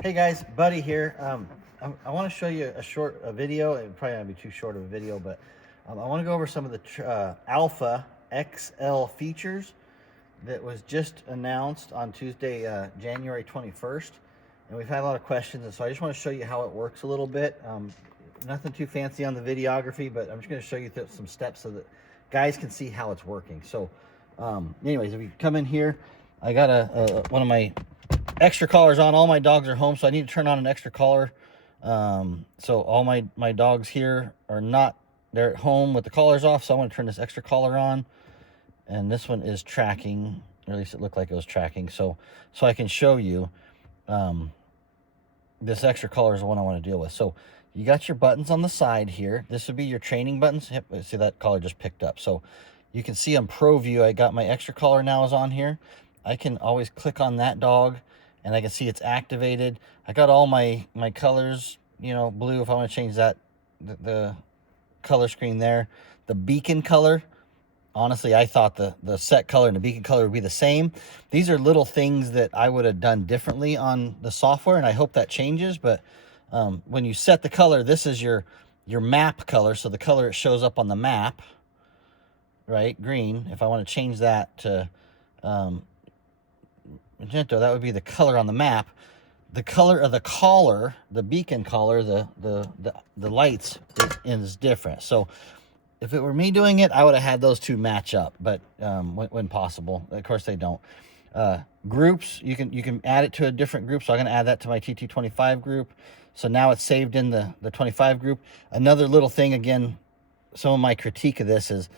Hey guys, Buddy here. I want to show you a short video. It probably not be too short of a video, but I want to go over some of the Alpha XL features that was just announced on Tuesday, January 21st. And we've had a lot of questions, and so I just want to show you how it works a little bit. Nothing too fancy on the videography, but I'm just going to show you some steps so that guys can see how it's working. So anyways, if you come in here, I got one of my extra collars on. All my dogs are home, so I need to turn on an extra collar. So all my dogs here are not, they're at home with the collars off, so I want to turn this extra collar on. And this one is tracking, or at least it looked like it was tracking, so I can show you this extra collar is the one I want to deal with. So you got your buttons on the side here. This would be your training buttons. See, that collar just picked up. So you can see on Pro View, I got my extra collar now is on here. I can always click on that dog and I can see it's activated. I got all my colors, you know, blue if I want to change that, the color screen there. The beacon color, honestly, I thought the set color and the beacon color would be the same. These are little things that I would have done differently on the software, and I hope that changes. But when you set the color, this is your map color, so the color it shows up on the map, right? Green. If I want to change that to magenta, that would be the color on the map. The color of the collar, the beacon collar, the lights is different. So if it were me doing it, I would have had those two match up, but when possible. Of course they don't. Groups, you can add it to a different group, so I'm going to add that to my TT25 group. So now it's saved in the 25 group. Another little thing, again, some of my critique of this is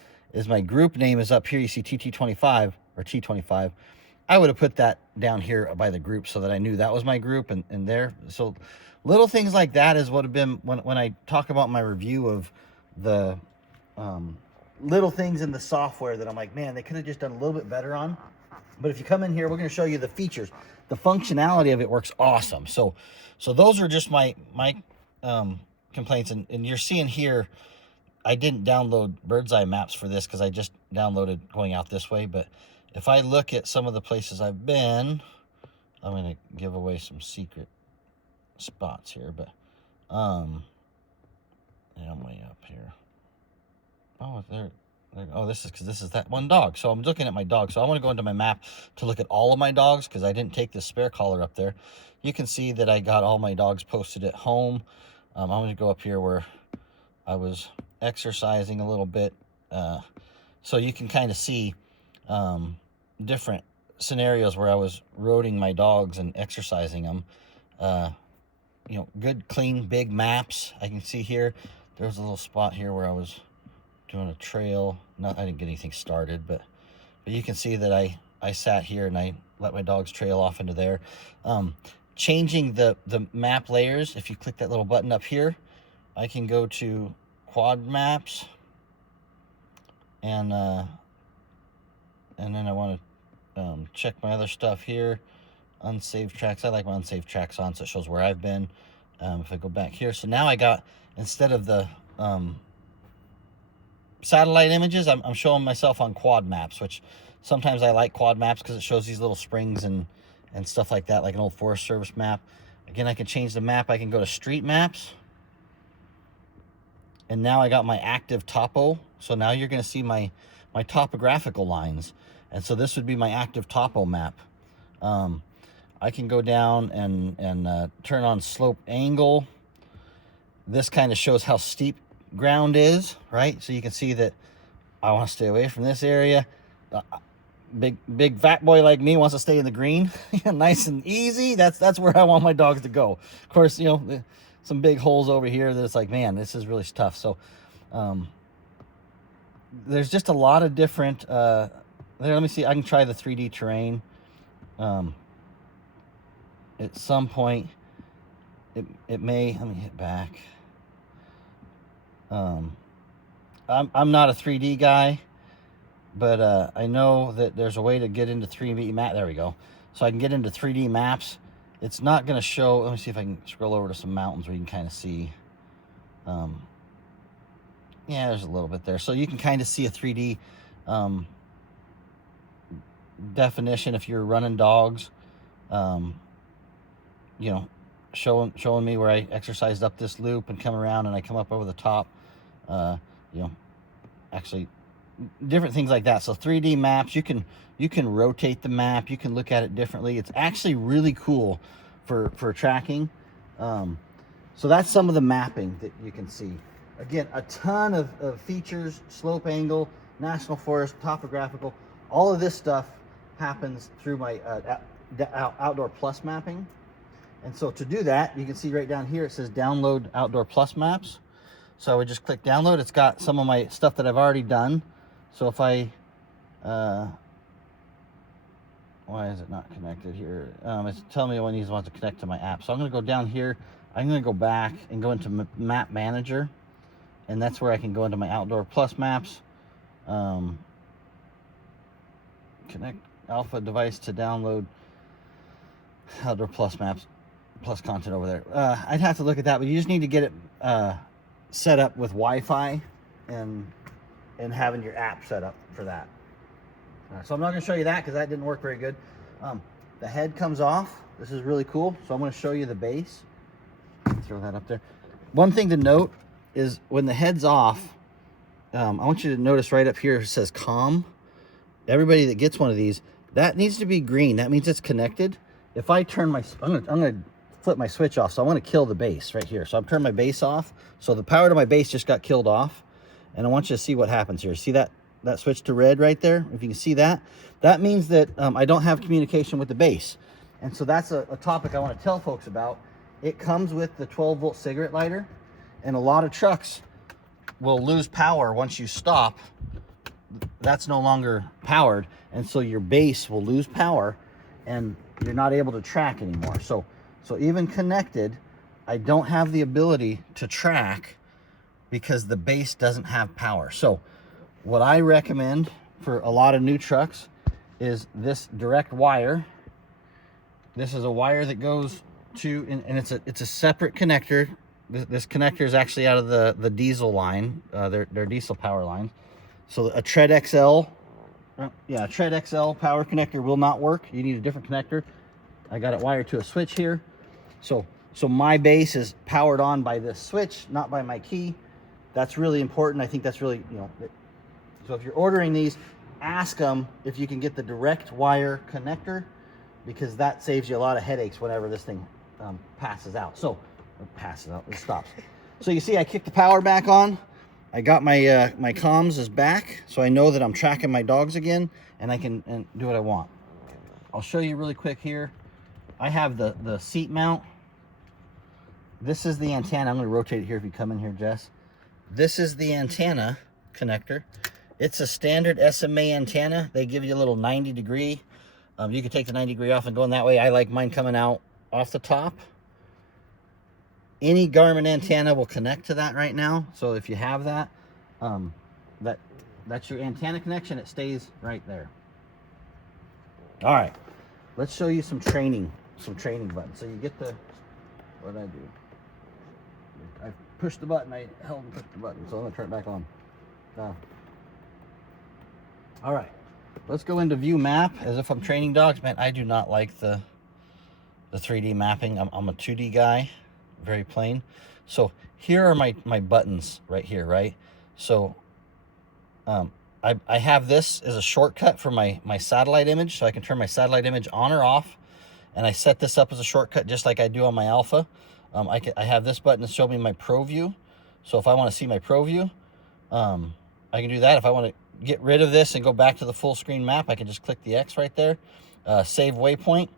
my group name is up here. You see TT25 or T25. I would have put that down here by the group so that I knew that was my group and there. So little things like that is what have been, when I talk about my review of the little things in the software that I'm like, man, they could have just done a little bit better on. But if you come in here, we're going to show you the features. The functionality of it works awesome. So those are just my complaints. And you're seeing here, I didn't download bird's eye maps for this because I just downloaded going out this way. But if I look at some of the places I've been, I'm going to give away some secret spots here. But I'm way up here. Oh, there. Oh, this is because this is that one dog. So I'm looking at my dog. So I want to go into my map to look at all of my dogs because I didn't take the spare collar up there. You can see that I got all my dogs posted at home. I'm going to go up here where I was exercising a little bit. So you can kind of see different scenarios where I was roading my dogs and exercising them. You know, good, clean, big maps. I can see here, there's a little spot here where I was doing a trail. I didn't get anything started, but you can see that I sat here and I let my dogs trail off into there. Changing the map layers, if you click that little button up here, I can go to quad maps, and then I want to check my other stuff here. Unsaved tracks. I like my unsaved tracks on, so it shows where I've been. If I go back here, so now I got, instead of the satellite images, I'm showing myself on quad maps, which sometimes I like quad maps because it shows these little springs and stuff like that, like an old Forest Service map. Again, I can change the map. I can go to street maps, and now I got my active topo. So now you're going to see my topographical lines, and so this would be my active topo map. I can go down and turn on slope angle. This kind of shows how steep ground is, right? So you can see that I want to stay away from this area. Big fat boy like me wants to stay in the green. Nice and easy. That's where I want my dogs to go. Of course, you know, some big holes over here that it's like, man, this is really tough. So there's just a lot of different there. Let me see. I can try the 3D terrain. At some point it may, let me hit back. I'm not a 3D guy, but I know that there's a way to get into 3D map. There we go. So I can get into 3D maps. It's not going to show. Let me see if I can scroll over to some mountains where you can kind of see. Yeah, there's a little bit there. So you can kind of see a 3D definition if you're running dogs. You know, showing me where I exercised up this loop and come around and I come up over the top. You know, actually different things like that. So 3D maps, you can rotate the map, you can look at it differently. It's actually really cool for tracking. So that's some of the mapping that you can see. Again, a ton of features, slope angle, national forest, topographical, all of this stuff happens through my Outdoor Plus mapping. And so to do that, you can see right down here, it says download Outdoor Plus maps. So I would just click download. It's got some of my stuff that I've already done. So if I, why is it not connected here? It's telling me when he wants to connect to my app. So I'm going to go down here. I'm going to go back and go into Map Manager. And that's where I can go into my Outdoor Plus maps. Connect Alpha device to download Outdoor Plus maps, plus content over there. I'd have to look at that, but you just need to get it set up with Wi-Fi and having your app set up for that. So I'm not going to show you that because that didn't work very good. The head comes off. This is really cool. So I'm going to show you the base. Throw that up there. One thing to note is when the head's off, I want you to notice right up here it says COM. Everybody that gets one of these, that needs to be green. That means it's connected. If I turn my, I'm gonna flip my switch off. So I want to kill the base right here. So I'm turning my base off. So the power to my base just got killed off. And I want you to see what happens here. See that switch to red right there? If you can see that, that means that I don't have communication with the base. And so that's a topic I want to tell folks about. It comes with the 12-volt cigarette lighter. And a lot of trucks will lose power once you stop. That's no longer powered, and so your base will lose power and you're not able to track anymore. So even connected, I don't have the ability to track because the base doesn't have power. So what I recommend for a lot of new trucks is this direct wire. This is a wire that goes to, and it's a separate connector. This connector is actually out of the diesel line, their diesel power line. So a Tread XL, yeah, Tread XL power connector will not work. You need a different connector. I got it wired to a switch here. So my base is powered on by this switch, not by my key. That's really important. I think that's really, you know, so if you're ordering these, ask them if you can get the direct wire connector, because that saves you a lot of headaches whenever this thing passes out. It stops. So you see I kicked the power back on. I got my my comms is back, so I know that I'm tracking my dogs again, and I can do what I want. I'll show you really quick here. I have the seat mount. This is the antenna. I'm going to rotate it here if you come in here, Jess. This is the antenna connector. It's a standard SMA antenna. They give you a little 90 degree. You can take the 90 degree off and go in that way. I like mine coming out off the top. Any Garmin antenna will connect to that right now. So if you have that, that's your antenna connection. It stays right there. All right, let's show you some training buttons. So you get the, what did I do? I pushed the button, I held and pushed the button. So I'm gonna turn it back on. All right, let's go into view map as if I'm training dogs. Man, I do not like the 3D mapping. I'm a 2D guy. Very plain. So here are my buttons right here, right? So I have this as a shortcut for my satellite image, so I can turn my satellite image on or off, and I set this up as a shortcut just like I do on my Alpha. I have this button to show me my Pro View. So if I want to see my Pro View, I can do that. If I want to get rid of this and go back to the full screen map, I can just click the X right there, save waypoint,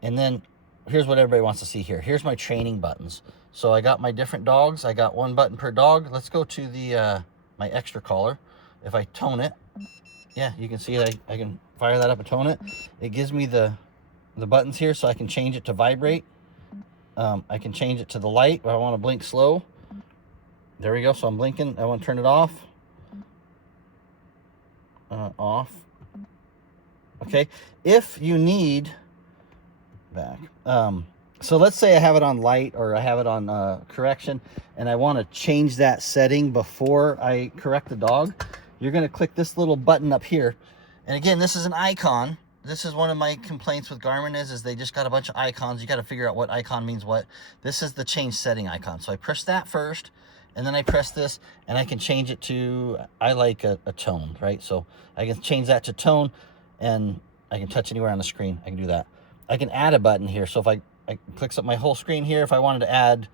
and then here's what everybody wants to see here. Here's my training buttons. So I got my different dogs. I got one button per dog. Let's go to the my extra collar. If I tone it, yeah, you can see I can fire that up and tone it. It gives me the buttons here, so I can change it to vibrate. I can change it to the light if I want to blink slow. There we go. So I'm blinking. I want to turn it off. Off. Okay. If you need back. So let's say I have it on light or I have it on correction, and I want to change that setting before I correct the dog. You're going to click this little button up here. And again, this is an icon. this is one of my complaints with Garmin is they just got a bunch of icons. You got to figure out what icon means what. This is the change setting icon. So I press that first, and then I press this, and I can change it to, I like a tone, right? So I can change that to tone, and I can touch anywhere on the screen. I can do that. I can add a button here. So if I clicks up my whole screen here, if I wanted to add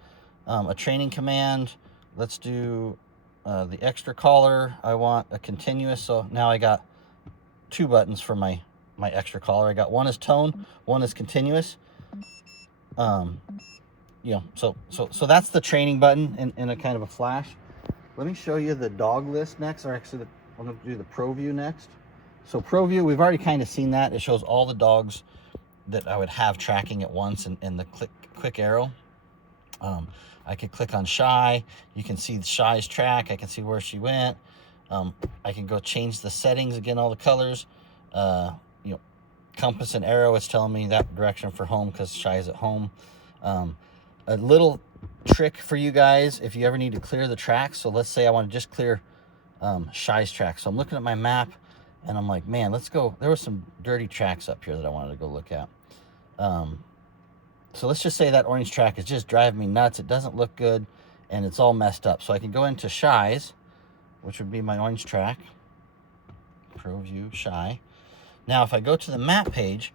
a training command, let's do the extra collar. I want a continuous. So now I got 2 buttons for my extra collar. I got one is tone, one is continuous. You know, so that's the training button in a kind of a flash. Let me show you the dog list next, or actually I'm going to do the Pro View next. So Pro View, we've already kind of seen that. It shows all the dogs that I would have tracking at once in the quick arrow. I could click on Shy. You can see the Shy's track. I can see where she went. I can go change the settings, again, all the colors. You know, compass and arrow is telling me that direction for home because Shy is at home. A little trick for you guys if you ever need to clear the tracks. So let's say I want to just clear Shy's track. So I'm looking at my map and I'm like, man, let's go. There were some dirty tracks up here that I wanted to go look at. So let's just say that orange track is just driving me nuts. It doesn't look good and it's all messed up. So I can go into Shy's, which would be my orange track. Pro View, Shy. Now, if I go to the map page,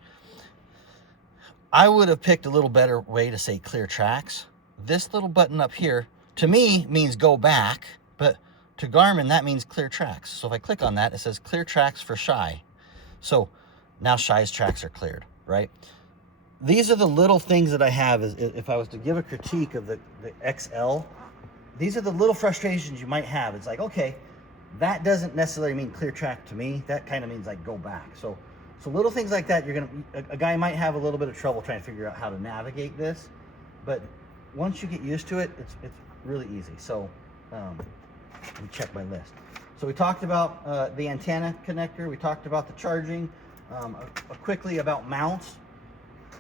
I would have picked a little better way to say clear tracks. This little button up here, to me, means go back, but to Garmin, that means clear tracks. So if I click on that, it says clear tracks for Shy. So now Shy's tracks are cleared, right? These are the little things that I have. Is if I was to give a critique of the XL, these are the little frustrations you might have. It's like, okay, that doesn't necessarily mean clear track to me. That kind of means like go back. So little things like that, a guy might have a little bit of trouble trying to figure out how to navigate this, but once you get used to it, it's really easy. So let me check my list. So we talked about the antenna connector. We talked about the charging. Quickly about mounts.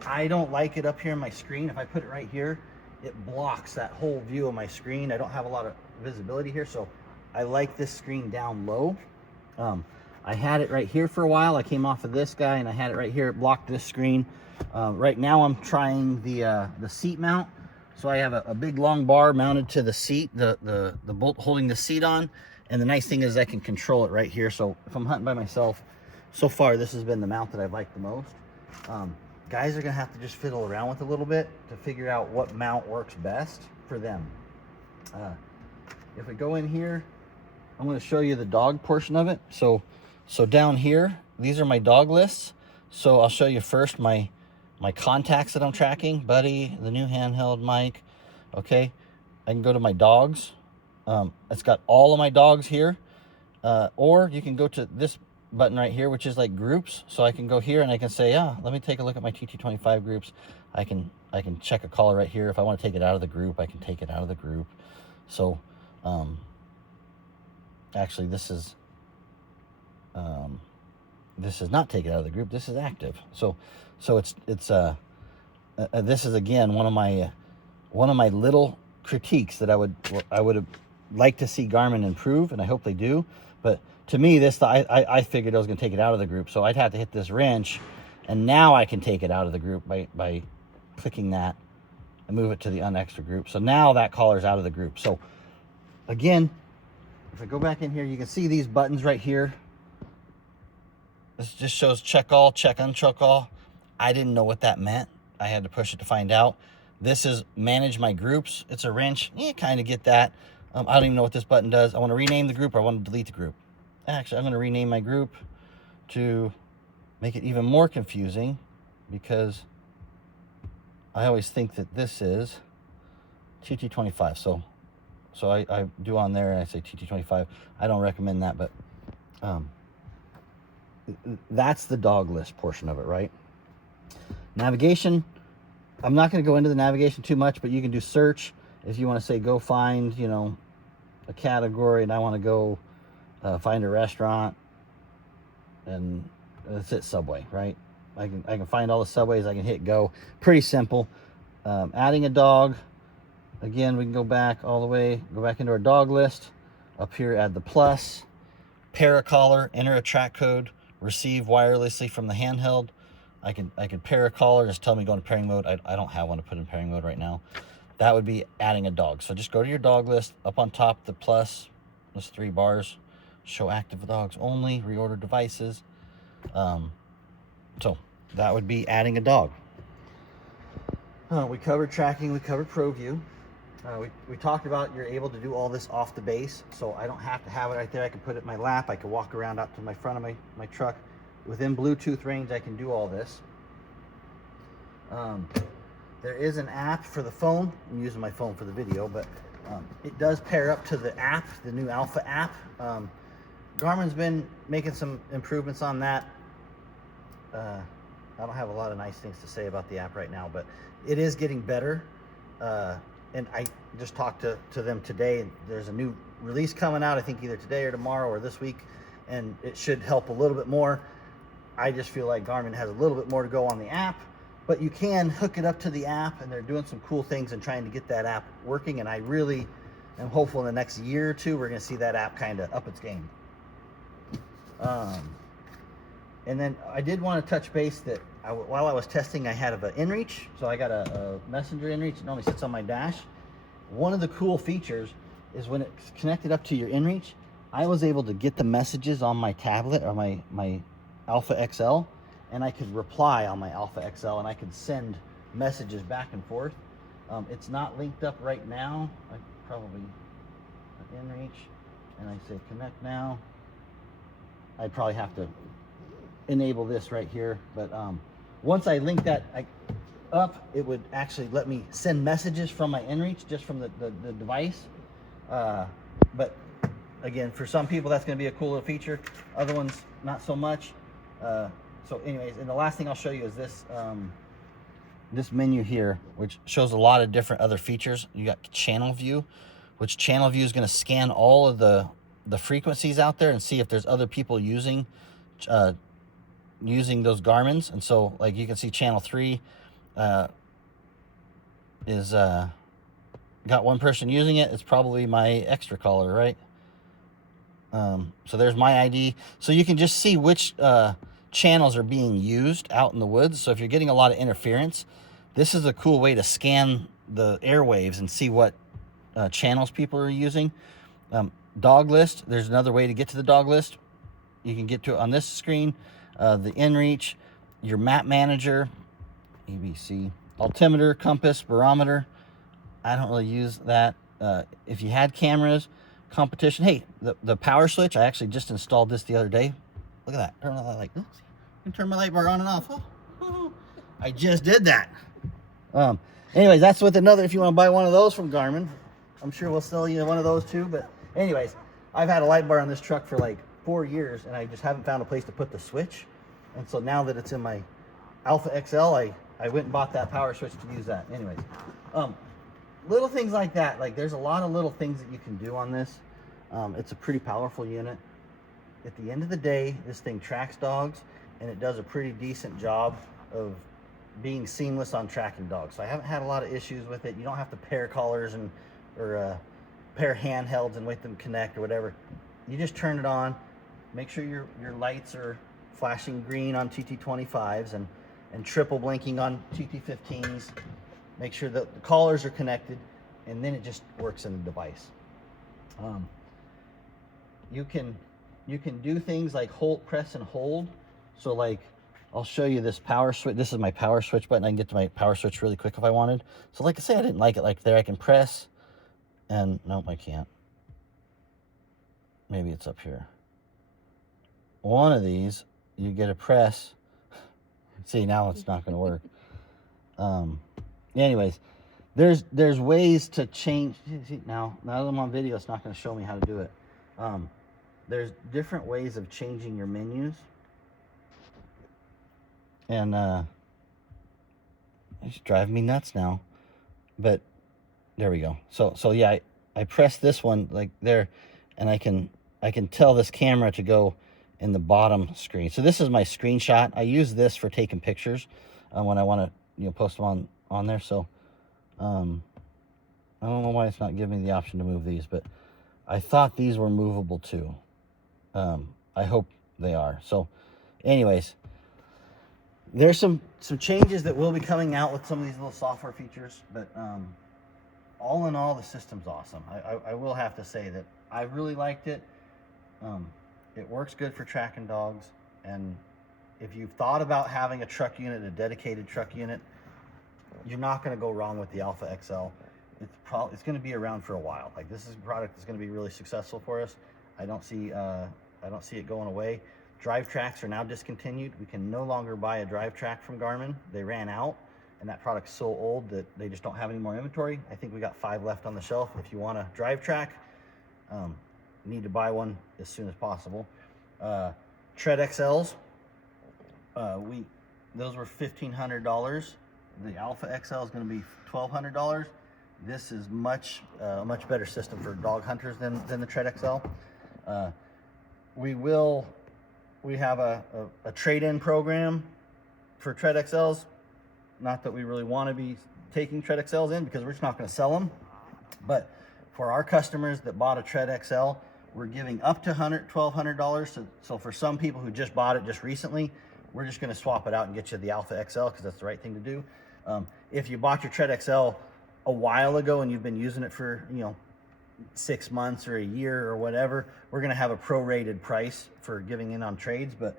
I don't like it up here on my screen. If I put it right here, it blocks that whole view of my screen. I don't have a lot of visibility here, so I like this screen down low. I had it right here for a while. I came off of this guy and I had it right here. It blocked this screen. Right now I'm trying the seat mount. So I have a big long bar mounted to the seat, the bolt holding the seat on. And the nice thing is I can control it right here. So if I'm hunting by myself, so far this has been the mount that I've liked the most. Guys are gonna have to just fiddle around with a little bit to figure out what mount works best for them. If we go in here, I'm going to show you the dog portion of it. So down here, these are my dog lists. So I'll show you first my contacts that I'm tracking. Buddy, the new handheld mic. Okay, I can go to my dogs. It's got all of my dogs here. Or you can go to this button right here, which is like groups. So I can go here and I can say, let me take a look at my TT25 groups. I can check a collar right here. If I want to take it out of the group, I can take it out of the group. So actually this is not taken out of the group. This is active. So it's this is again one of my little critiques that I would have liked to see Garmin improve, and I hope they do. But to me, I figured I was going to take it out of the group, so I'd have to hit this wrench, and now I can take it out of the group by clicking that and move it to the unextra group. So now that collar's out of the group. So again, if I go back in here, you can see these buttons right here. This just shows check all, check uncheck all. I didn't know what that meant. I had to push it to find out. This is manage my groups. It's a wrench. You kind of get that. I don't even know what this button does. I want to rename the group or I want to delete the group. Actually, I'm going to rename my group to make it even more confusing, because I always think that this is TT25. So I do on there and I say TT25. I don't recommend that, but that's the dog list portion of it, right? Navigation, I'm not going to go into the navigation too much, but you can do search. If you want to say go find, a category, and I want to go find a restaurant, and that's it, Subway, right? I can find all the Subways. I can hit go. Pretty simple. Adding a dog, again, we can go back all the way, go back into our dog list. Up here, add the plus, pair a collar, enter a track code, receive wirelessly from the handheld. I can pair a collar, just tell me go into pairing mode. I don't have one to put in pairing mode right now. That would be adding a dog. So just go to your dog list, up on top, the plus, those 3 bars, show active dogs only, reorder devices. So that would be adding a dog. We covered tracking, we covered ProView. We talked about you're able to do all this off the base, so I don't have to have it right there. I can put it in my lap. I can walk around out to my front of my truck. Within Bluetooth range, I can do all this. There is an app for the phone. I'm using my phone for the video, but it does pair up to the app, the new Alpha app. Garmin's been making some improvements on that. I don't have a lot of nice things to say about the app right now, but it is getting better. And I just talked to them today, and there's a new release coming out, I think either today or tomorrow or this week, and it should help a little bit more. I just feel like Garmin has a little bit more to go on the app, but you can hook it up to the app, and they're doing some cool things and trying to get that app working, and I really am hopeful in the next year or two we're going to see that app kind of up its game. And then I did want to touch base that while I was testing, I had an inReach. So I got a messenger inReach. It normally sits on my dash. One of the cool features is when it's connected up to your inReach, I was able to get the messages on my tablet or my Alpha XL, and I could reply on my Alpha XL, and I could send messages back and forth. It's not linked up right now. I probably inReach, and I say connect now. I'd probably have to enable this right here, but once I link that up, it would actually let me send messages from my inReach just from the device. But again, for some people that's going to be a cool little feature, other ones not so much. So anyways, and the last thing I'll show you is this this menu here, which shows a lot of different other features. You got channel view, which channel view is going to scan all of the frequencies out there and see if there's other people using those Garmin's. And so like you can see channel 3 is got one person using it. It's probably my extra collar, right? So there's my ID. So you can just see which channels are being used out in the woods. So if you're getting a lot of interference, this is a cool way to scan the airwaves and see what channels people are using. Dog list, there's another way to get to the dog list. You can get to it on this screen. The inReach, your map manager, ABC, altimeter, compass, barometer. I don't really use that. If you had cameras, competition. Hey, the power switch, I actually just installed this the other day. Look at that. Turn the light. Oh, see, I can turn my light bar on and off. Oh, I just did that. Anyways, that's with another, if you want to buy one of those from Garmin, I'm sure we'll sell you one of those too. But anyways, I've had a light bar on this truck for like 4 years, and I just haven't found a place to put the switch. And so now that it's in my Alpha XL, I went and bought that power switch to use that. Anyways, little things like that. Like there's a lot of little things that you can do on this. It's a pretty powerful unit. At the end of the day, this thing tracks dogs, and it does a pretty decent job of being seamless on tracking dogs. So I haven't had a lot of issues with it. You don't have to pair collars or pair handhelds and wait them connect or whatever. You just turn it on, make sure your lights are flashing green on TT25s and triple blinking on TT15s. Make sure that the collars are connected, and then it just works in the device. You can do things like hold, press and hold. So like, I'll show you this power switch. This is my power switch button. I can get to my power switch really quick if I wanted. So like I say, I didn't like it like there. I can press and nope, I can't. Maybe it's up here. One of these, you get a press. See, now it's not going to work. Anyways, there's ways to change. See, now that I'm on video, it's not going to show me how to do it. There's different ways of changing your menus. And it's driving me nuts now. But there we go. So yeah, I press this one like there, and I can tell this camera to go in the bottom screen. So this is my screenshot. I use this for taking pictures when I want to post them on there. So I don't know why it's not giving me the option to move these, but I thought these were movable too. I hope they are. So anyways, there's some changes that will be coming out with some of these little software features, but all in all, the system's awesome. I will have to say that I really liked it. It works good for tracking dogs, and if you've thought about having a truck unit, a dedicated truck unit, you're not going to go wrong with the Alpha XL. It's going to be around for a while. Like, this is a product that's going to be really successful for us. I don't see it going away. Drive tracks are now discontinued. We can no longer buy a drive track from Garmin. They ran out, and that product's so old that they just don't have any more inventory. I think we got 5 left on the shelf. If you want a drive track, you need to buy one as soon as possible. Tread XLs, those were $1,500. The Alpha XL is going to be $1,200. This is much better system for dog hunters than the Tread XL. We have a trade-in program for Tread XLs. Not that we really want to be taking Tread XLs in, because we're just not going to sell them. But for our customers that bought a Tread XL, we're giving up to $1,200. So for some people who just bought it just recently, we're just going to swap it out and get you the Alpha XL, because that's the right thing to do. If you bought your Tread XL a while ago and you've been using it for 6 months or a year or whatever, we're going to have a prorated price for giving in on trades. But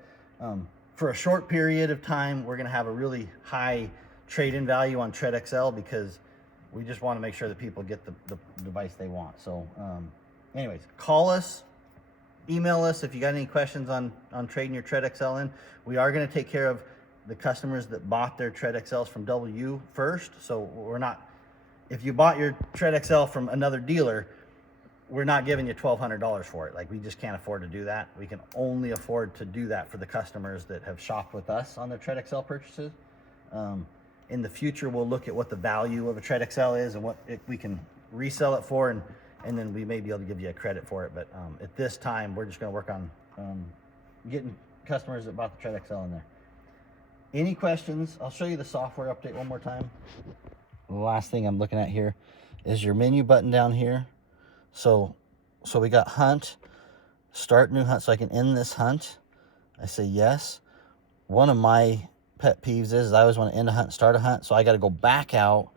for a short period of time, we're going to have a really high trade-in value on Tread XL, because we just want to make sure that people get the device they want. So anyways, call us, email us if you got any questions on trading your Tread XL in. We are going to take care of the customers that bought their Tread XLs from W first. So we're not, if you bought your Tread XL from another dealer, we're not giving you $1,200 for it. Like, we just can't afford to do that. We can only afford to do that for the customers that have shopped with us on their Tread XL purchases. In the future, we'll look at what the value of a Tread XL is and what we can resell it for, and then we may be able to give you a credit for it. But at this time, we're just going to work on getting customers that bought the Tread XL in there. Any questions? I'll show you the software update one more time. The last thing I'm looking at here is your menu button down here. So we got hunt, start new hunt, so I can end this hunt. I say yes. One of my pet peeves is I always want to end a hunt and start a hunt, so I got to go back out.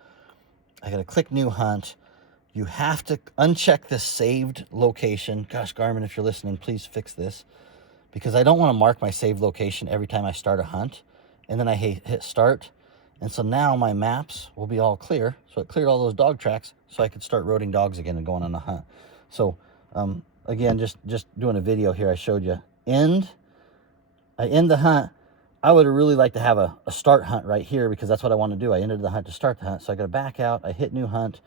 I got to click new hunt. You have to uncheck this saved location. Gosh, Garmin, if you're listening, please fix this, because I don't want to mark my saved location every time I start a hunt. And then I hit start. And so now my maps will be all clear. So it cleared all those dog tracks, so I could start roading dogs again and going on a hunt. So again, just doing a video here, I showed you. I end the hunt. I would really like to have a start hunt right here, because that's what I want to do. I ended the hunt to start the hunt. So I got to back out. I hit new hunt.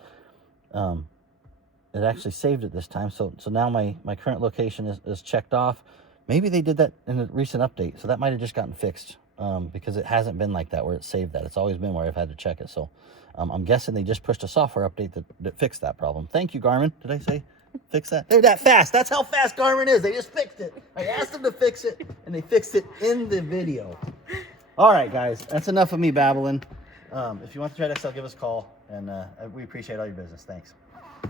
It actually saved it this time. So now my current location is checked off. Maybe they did that in a recent update. So that might have just gotten fixed. Because it hasn't been like that where it saved that. It's always been where I've had to check it. So I'm guessing they just pushed a software update that fixed that problem. Thank you, Garmin. Did I say fix that? They're that fast. That's how fast Garmin is. They just fixed it. I asked them to fix it, and they fixed it in the video. All right, guys. That's enough of me babbling. If you want to try that stuff, give us a call, and we appreciate all your business. Thanks.